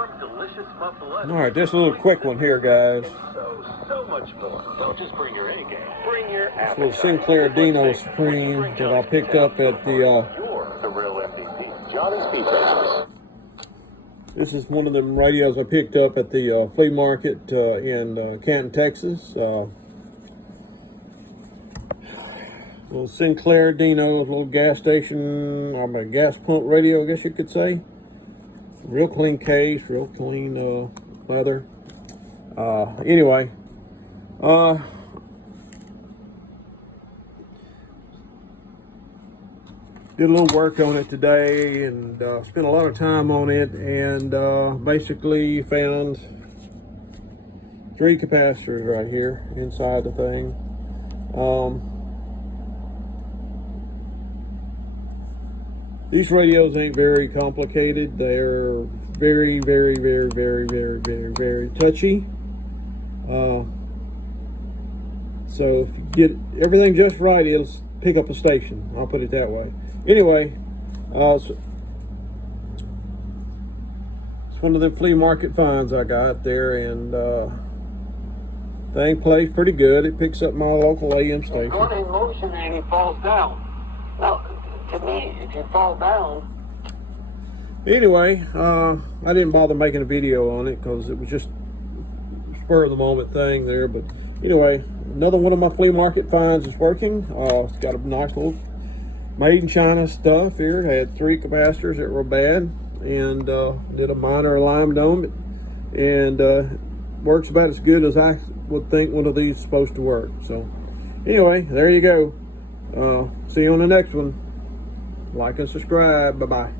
warm, delicious muffaletta. All right, just a little quick one here, guys. So much more. Don't just bring your A game. Bring your This little Sinclair Dino Supreme that I picked up at the. You're the real MVP. Johnny's Pizza House. This is one of them radios I picked up at the flea market in Canton, Texas. Little Sinclair Dino, little gas station, or a gas pump radio, I guess you could say. Real clean case, real clean leather. Anyway, did a little work on it today and spent a lot of time on it, and basically found 3 capacitors right here inside the thing. These radios ain't very complicated. They're very, very, very, very, very, very, very touchy. So if you get everything just right, it'll pick up a station. I'll put it that way. Anyway, so it's one of the flea market finds I got there, and thing plays pretty good. It picks up my local AM station. He's going in motion and he falls down. Now, to me, if you fall down. Anyway, I didn't bother making a video on it because it was just spur of the moment thing there. But anyway, another one of my flea market finds is working. It's got a nice little made in China stuff here. It had 3 capacitors that were bad, and did a minor lime dome, and works about as good as I would think one of these is supposed to work. So anyway, there you go. See you on the next one. Like and subscribe. Bye-bye.